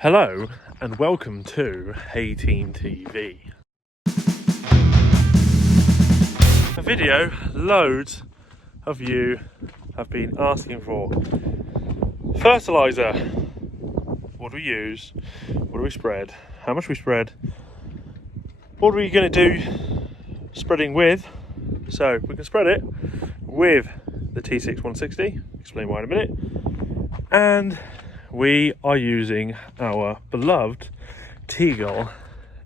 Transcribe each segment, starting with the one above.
Hello and welcome to Team TV. A video loads of you have been asking for. Fertilizer. What do we use? What do we spread? How much we spread? What are we going to do spreading with? So we can spread it with the T6160, explain why in a minute, and we are using our beloved Teagle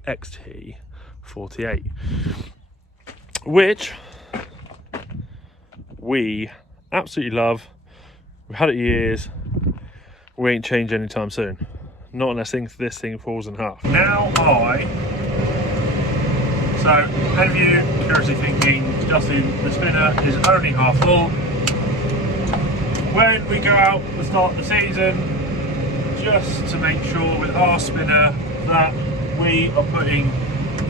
xt48, which we absolutely love. We've had it years. We ain't changed anytime soon. Not unless this thing falls in half. So any of you curiously thinking, Justin, the spinner is only half full. When we go out at the start of the season, just to make sure with our spinner that we are putting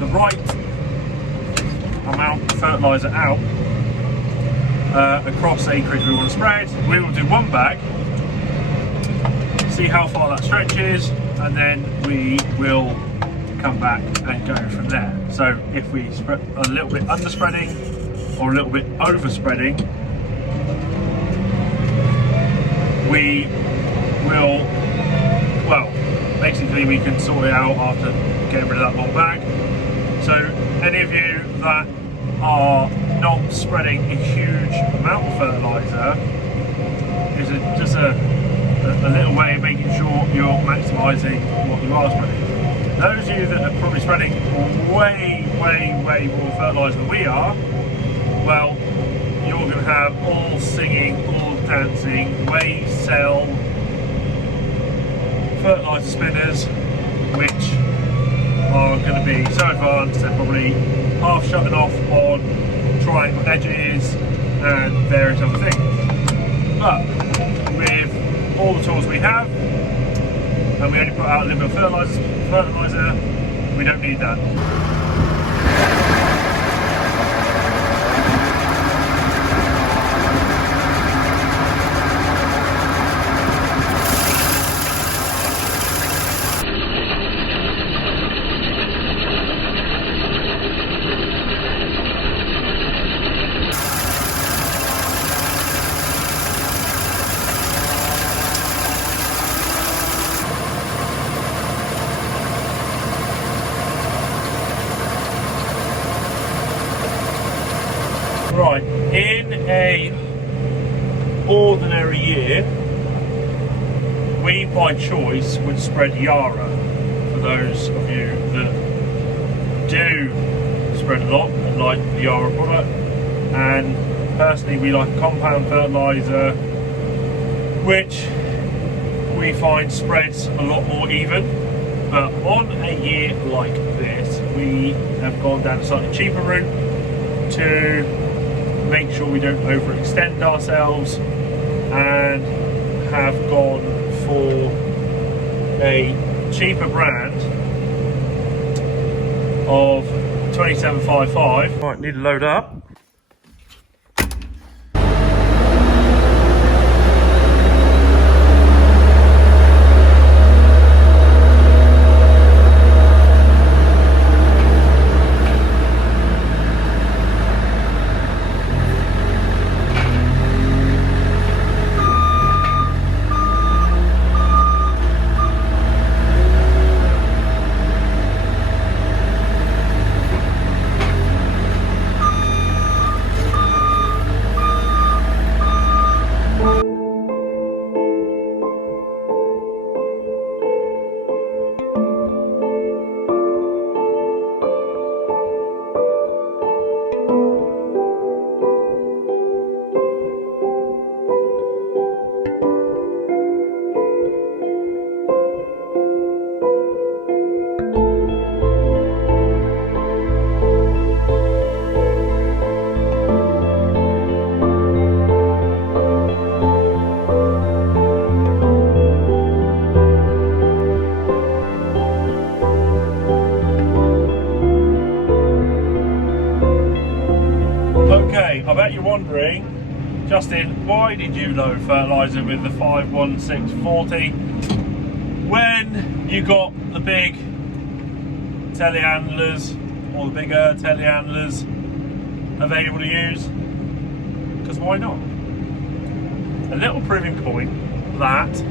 the right amount of fertiliser out across the acreage we want to spread, we will do one bag, see how far that stretches, and then we will come back and go from there. So if we spread a little bit under spreading or a little bit over spreading, we will, well, basically we can sort it out after getting rid of that one bag. So any of you that are not spreading a huge amount of fertiliser, is just a little way of making sure you're maximising what you are spreading. Those of you that are probably spreading way more fertiliser than we are, well, you're going to have all singing, all dancing, way sell fertiliser spinners, which are going to be so advanced they're probably half shutting off on triangle edges and various other things. But with all the tools we have, and we only put out a little bit of fertiliser, we don't need that. Right, in a ordinary year, we by choice would spread Yara. For those of you that do spread a lot and like the Yara product, and personally we like compound fertiliser, which we find spreads a lot more even. But on a year like this, we have gone down a slightly cheaper route to make sure we don't overextend ourselves, and have gone for a cheaper brand of 2755. Right, need to load up. Okay, I bet you're wondering, Justin, why did you load fertiliser with the 51640? when you got the big telehandlers or the bigger telehandlers available to use, because why not? A little proving point that,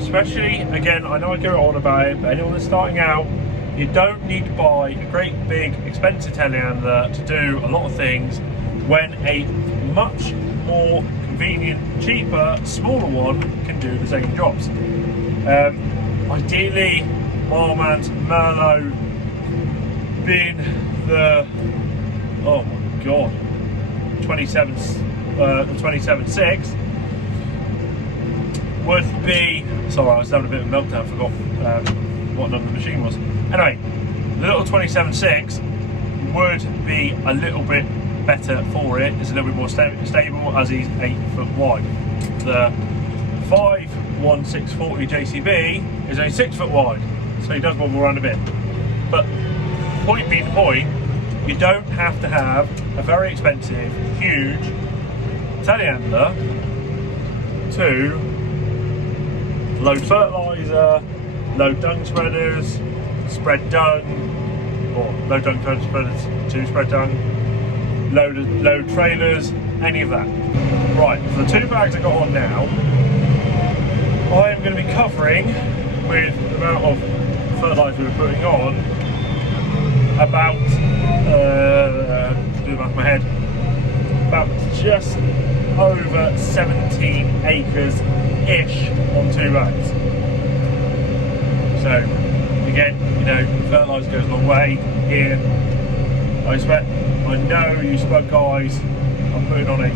especially, again, I know I go on about it, but anyone that's starting out, you don't need to buy a great big expensive telehandler to do a lot of things when a much more convenient, cheaper, smaller one can do the same jobs. Ideally, Marman's Merlot being the, oh my god, the 27.6 would be, sorry, I was having a bit of a meltdown, forgot what number the machine was. Anyway, the little 27.6 would be a little bit better for it. It's a little bit more stable as he's 8 foot wide. The 51640 JCB is only 6 foot wide, so he does wobble around a bit. But point being the point, you don't have to have a very expensive, huge telehandler to load fertiliser, load dung spreaders, spread dung, or load dung spreaders to spread dung, load trailers, any of that. Right, for the 2 bags I got on now, I am going to be covering, with the amount of fertiliser we're putting on, about, do the math in my head, about just over 17 acres-ish on 2 bags. So, again, you know, fertiliser goes a long way here. I know you spud guys are putting on a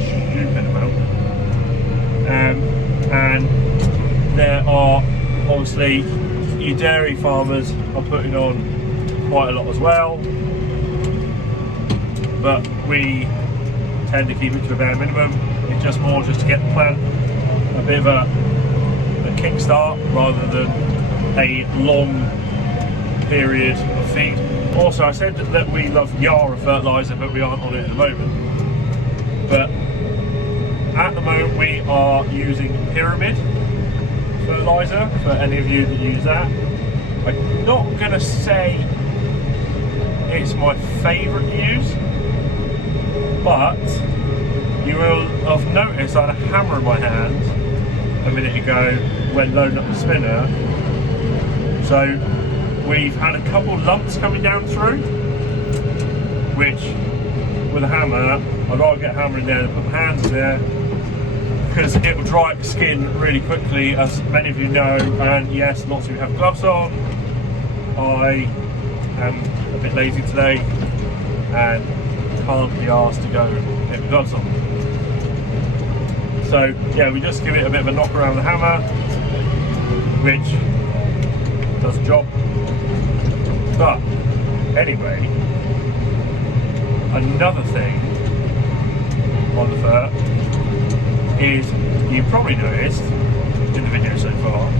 stupid amount. And there are, obviously, you dairy farmers are putting on quite a lot as well. But we tend to keep it to a bare minimum. It's just more just to get the plant a bit of a kickstart rather than a long period of feed. Also, I said that we love Yara fertiliser, but we aren't on it at the moment. But at the moment we are using Pyramid fertiliser, for any of you that use that. I'm not going to say it's my favourite to use, but you will have noticed I had a hammer in my hand a minute ago when loading up the spinner. So we've had a couple lumps coming down through, which with a hammer, I'd rather get a hammer in there than put my hands in there, because it will dry up the skin really quickly, as many of you know. And yes, lots of you have gloves on. I am a bit lazy today and can't be asked to go get my gloves on. So yeah, we just give it a bit of a knock around the hammer, which does the job. But anyway, another thing on the fert is, you've probably noticed in the video so far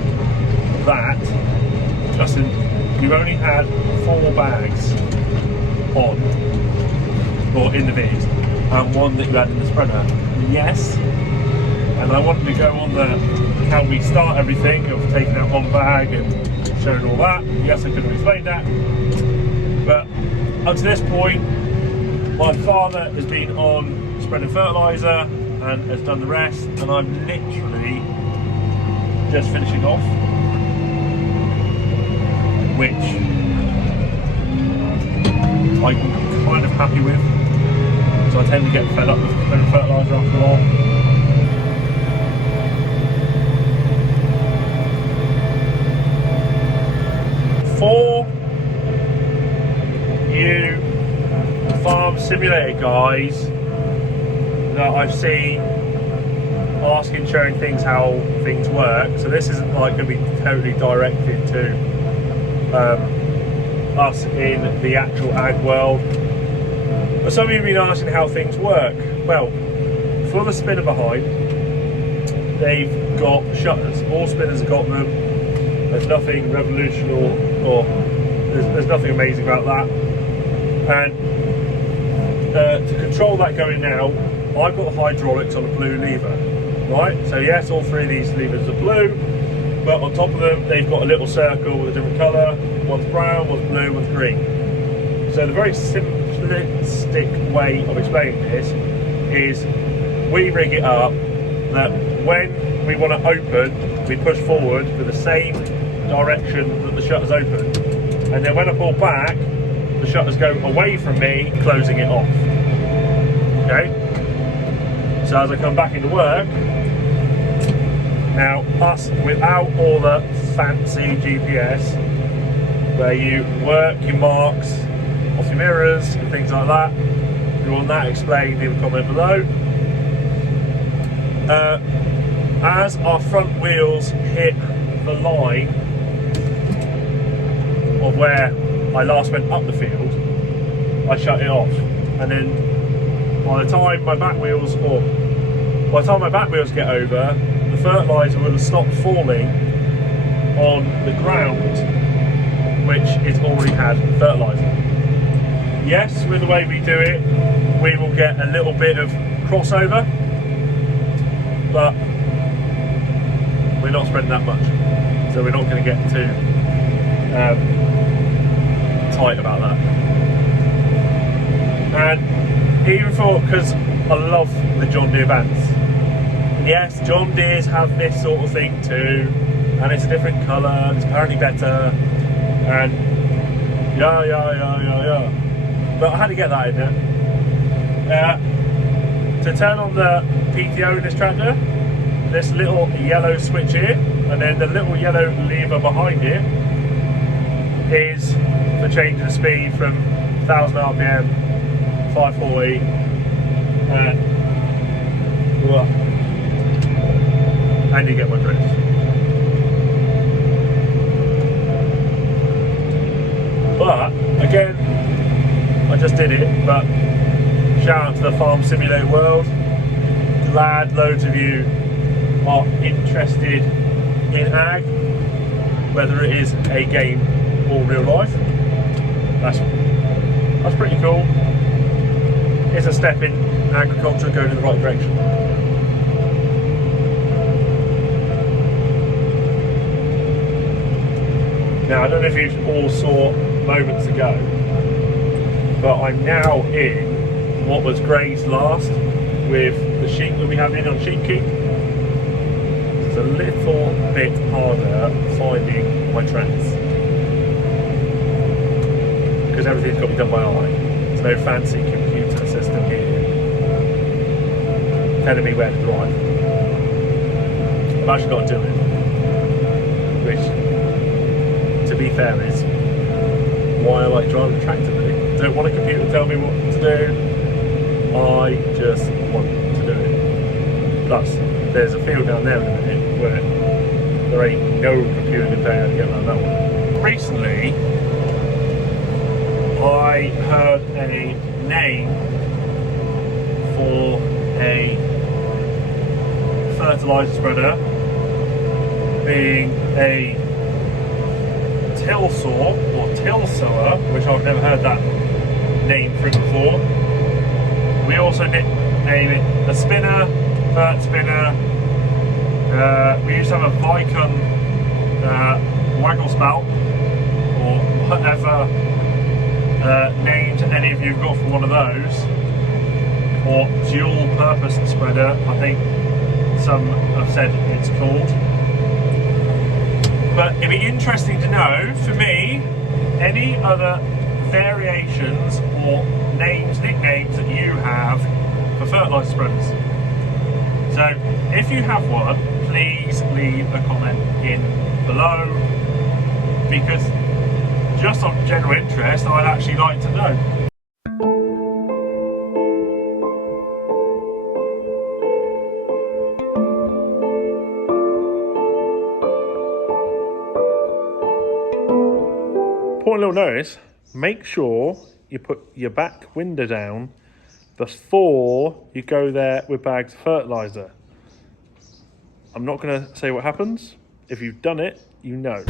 that, Justin, you've only had 4 bags on, or in the vid, and 1 that you had in the spreader. Yes, and I wanted to go on the how we start everything of taking out 1 bag and showing all that. Yes, I could have explained that, but up to this point, my father has been on spreading fertiliser and has done the rest, and I'm literally just finishing off, which I'm kind of happy with. So I tend to get fed up with spreading fertiliser after a while. For you farm simulator guys that I've seen asking, showing things how things work, so this isn't like going to be totally directed to us in the actual ag world, but some of you have been asking how things work. Well, for the spinner behind, they've got shutters. All spinners have got them. There's nothing revolutionary, or there's nothing amazing about that. And to control that going now, I've got the hydraulics on a blue lever, right? So yes, all 3 of these levers are blue, but on top of them they've got a little circle with a different colour. One's brown, one's blue, one's green. So the very simplistic way of explaining this is we rig it up that when we want to open, we push forward with the same direction that the shutters open, and then when I pull back, the shutters go away from me, closing it off. Okay? So as I come back into work, now us without all the fancy GPS, where you work your marks off your mirrors and things like that, if you want that explained, leave a comment below. As our front wheels hit the line of where I last went up the field, I shut it off, and then by the time my back wheels get over, the fertiliser will have stopped falling on the ground, which is already had fertiliser. Yes, with the way we do it, we will get a little bit of crossover, but we're not spreading that much, so we're not going to get too tight about that. And even because I love the John Deere bands. Yes, John Deere's have this sort of thing too, and it's a different colour, and it's apparently better, and yeah. But I had to get that in there. To turn on the PTO in this tractor, this little yellow switch here, and then the little yellow lever behind it is for changing the speed from 1000 RPM, 540, and you get my drift. But again, I just did it, but shout out to the Farm Simulator world. Glad loads of you are interested in ag, whether it is a game or real life. That's pretty cool. It's a step in agriculture going in the right direction. Now, I don't know if you all saw moments ago, but I'm now in what was Gray's last with the sheep that we have in on Sheep Keep. It's a little bit harder finding my tracks, because everything's got to be done by eye. There's no fancy computer system here telling me where to drive. I've actually got to do it, which, to be fair, is why I like driving a tractor. I don't want a computer to tell me what to do, I just want to do it. Plus, there's a field down there in a minute where there ain't no computer to tell you how to get around that one. Recently, I heard a name for a fertiliser spreader being a till saw or till sower, which I've never heard that name for it before. We also nickname it a spinner, vert spinner. We used to have a Vicon waggle spout, or whatever names any of you have got for one of those, or dual purpose spreader, I think some have said it's called. But it'd be interesting to know, for me, any other variations or nicknames that you have for fertiliser spreaders. So if you have one, please leave a comment in below, because just on general interest, I'd actually like to know. Important little notice, make sure you put your back window down before you go there with bags of fertiliser. I'm not going to say what happens. If you've done it, you know.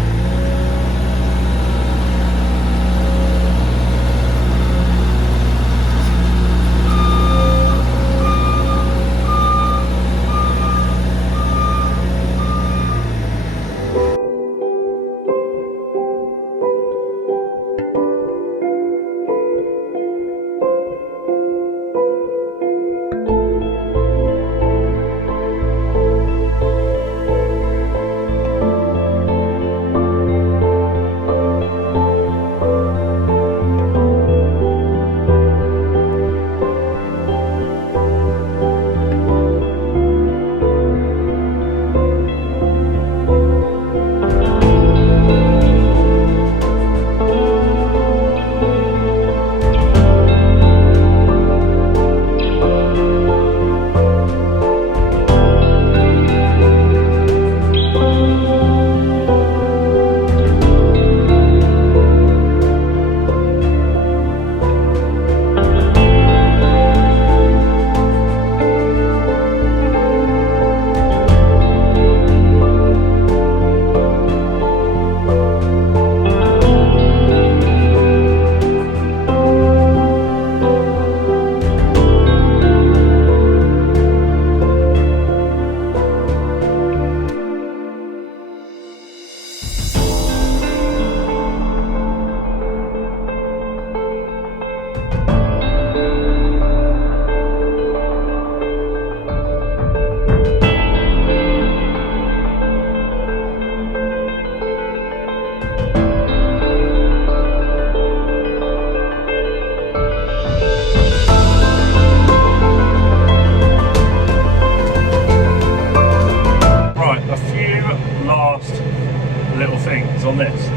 is on this.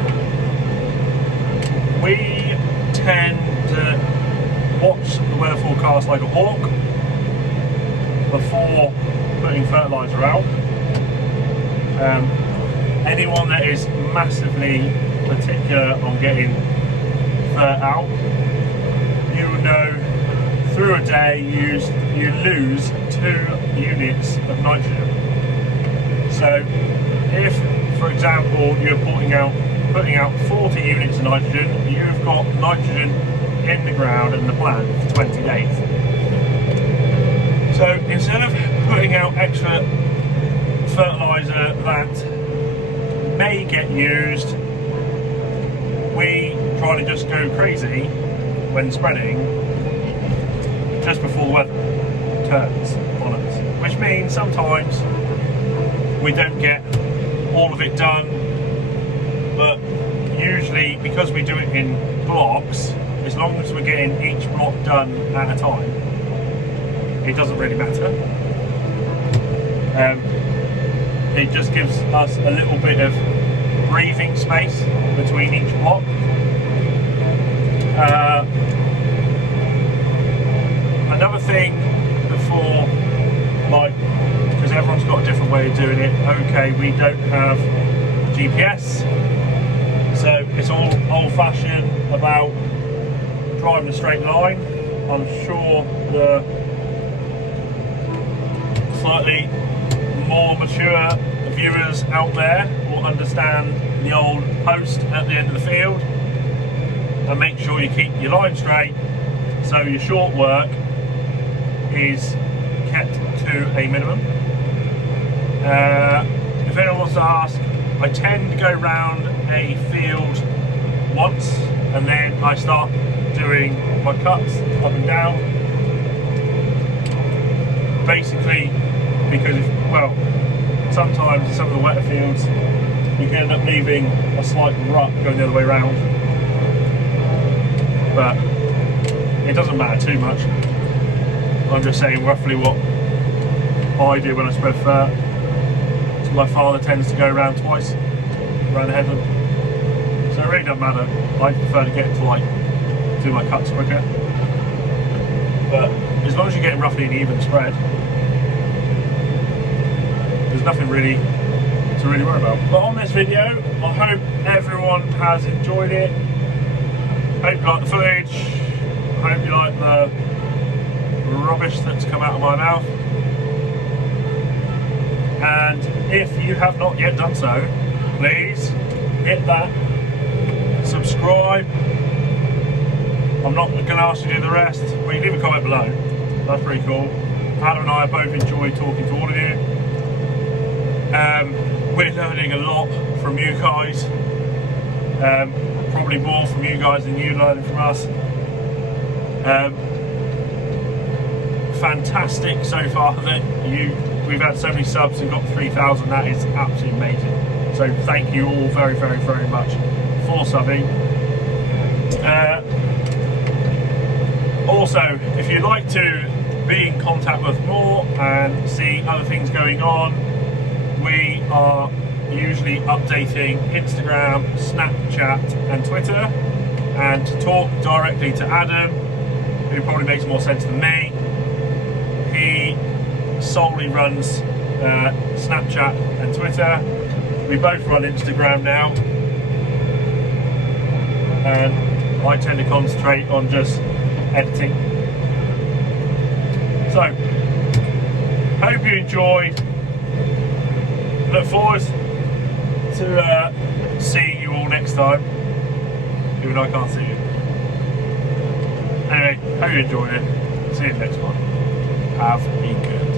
We tend to watch the weather forecast like a hawk before putting fertiliser out. Anyone that is massively particular on getting fert out, you will know through a day you lose 2 units of nitrogen. So if, for example, you're putting out 40 units of nitrogen, you've got nitrogen in the ground and the plant for 20 days. So instead of putting out extra fertiliser that may get used, we try to just go crazy when spreading just before the weather turns on us, which means sometimes we don't get all of it done, but usually because we do it in blocks, as long as we're getting each block done at a time, it doesn't really matter. It just gives us a little bit of breathing space between each block. Another thing before, like, because everyone's got a different way of doing it, okay, we don't have GPS, so it's all old-fashioned about driving a straight line. I'm sure the slightly more mature viewers out there will understand the old post at the end of the field, and make sure you keep your line straight so your short work is kept to a minimum. If anyone wants to ask, I tend to go round a field once and then I start doing my cuts up and down, basically because well, sometimes in some of the wetter fields you can end up leaving a slight rut going the other way around, but it doesn't matter too much. I'm just saying roughly what I do when I spread fert. So my father tends to go around twice around the headland, so it really doesn't matter. I prefer to get to like do my cuts quicker, but as long as you're getting roughly an even spread, there's nothing really to really worry about. But on this video, I hope everyone has enjoyed it. Hope you like the footage. Hope you like the rubbish that's come out of my mouth. And if you have not yet done so, please hit that subscribe. I'm not going to ask you to do the rest, but you leave a comment below. That's pretty cool. Adam and I both enjoyed talking to all of you. We're learning a lot from you guys. Probably more from you guys than you learning from us. Fantastic so far that we've had so many subs, we've got 3,000. That is absolutely amazing. So thank you all very, very, very much for subbing. Also, if you'd like to be in contact with more and see other things going on, we are usually updating Instagram, Snapchat and Twitter, and to talk directly to Adam, who probably makes more sense than me. He solely runs Snapchat and Twitter. We both run Instagram now, and I tend to concentrate on just editing. So, hope you enjoyed. Look forward to seeing you all next time, even though I can't see you. Anyway, hope you enjoyed it. See you next one. Have a good